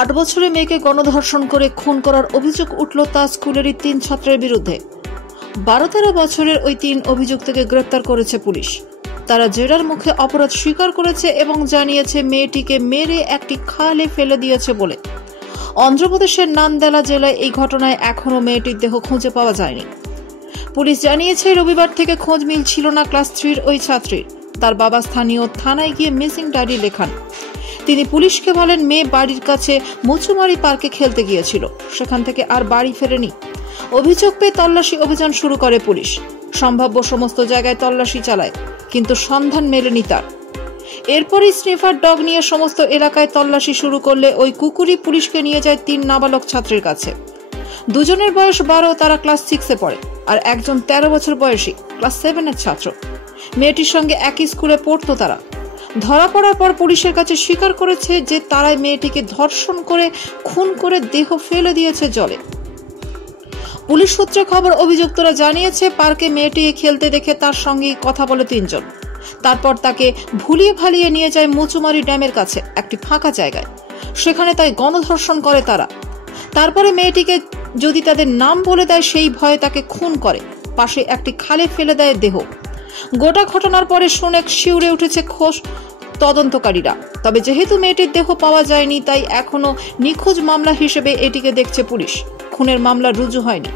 8 বছরের মেয়েকে গণধর্ষণ করে খুন করার অভিযোগ উঠল তা স্কুলেরই 3 ছাত্রের বিরুদ্ধে। 12-13 বছরের ওই 3 অভিযুক্তকে গ্রেপ্তার করেছে পুলিশ। তারা জেরার মুখে অপরাধ স্বীকার করেছে এবং জানিয়েছে মেয়েটিকে মেরে একটি খালে ফেলে দিয়েছে বলে। অন্ধ্রপ্রদেশের নান্দেলা জেলায় এই ঘটনায় এখনো মেয়েটির দেহ খুঁজে পাওয়া যায়নি। পুলিশ জানিয়েছে রবিবার থেকে খোঁজ মিলছিল না ক্লাস 3-র ওই ছাত্রীর। তার বাবা স্থানীয় থানায় গিয়ে মিসিং ডায়েরি লেখান। তিনি পুলিশকে বলেন মেয়ে বাড়ির কাছে মুচুমারি পার্কে খেলতে গিয়েছিল, সেখান থেকে আর বাড়ি ফেরেনি। অভিযোগ পেয়ে তল্লাশি অভিযান শুরু করে পুলিশ। সম্ভাব্য সমস্ত জায়গায় তল্লাশি চালায়, কিন্তু সন্ধান মেলেনি তার। এরপরই স্নিফার ডগ নিয়ে সমস্ত এলাকায় তল্লাশি শুরু করলে ওই কুকুরই পুলিশকে নিয়ে যায় 3 নাবালক ছাত্রের কাছে। দুজনের বয়স 12, তারা ক্লাস 6-এ পড়ে, আর একজন 13 বছর বয়সী ক্লাস 7-এর ছাত্র। মেয়েটির সঙ্গে একই স্কুলে পড়তো তারা। ধরা পড়ার পর পুলিশের কাছে স্বীকার করেছে যে তারাই মেয়েটিকে ধর্ষণ করে খুন করে দেহ ফেলে দিয়েছে জলে। পুলিশ সূত্রে খবর, অভিযুক্তরা জানিয়েছে পার্কে মেয়েটিকে খেলতে দেখে তার সঙ্গে কথা বলে 3 জন। তারপর তাকে ভুলিয়ে ভালিয়ে নিয়ে যায় মুচুমারি ড্যামের কাছে একটি ফাঁকা জায়গায়। সেখানে তাই গণধর্ষণ করে তারা। তারপরে মেয়েটিকে যদি তাদের নাম বলে দেয় সেই ভয়ে তাকে খুন করে পাশে একটি খালে ফেলে দেয় দেহ। গোটা ঘটনার পরে শুনে শিউরে উঠেছে খোশ তদন্তকারীরা। তবে যেহেতু মেয়েটির দেহ পাওয়া যায়নি, তাই এখনো নিখোঁজ মামলা হিসেবে এটিকে দেখছে পুলিশ। খুনের মামলা রুজু হয়নি।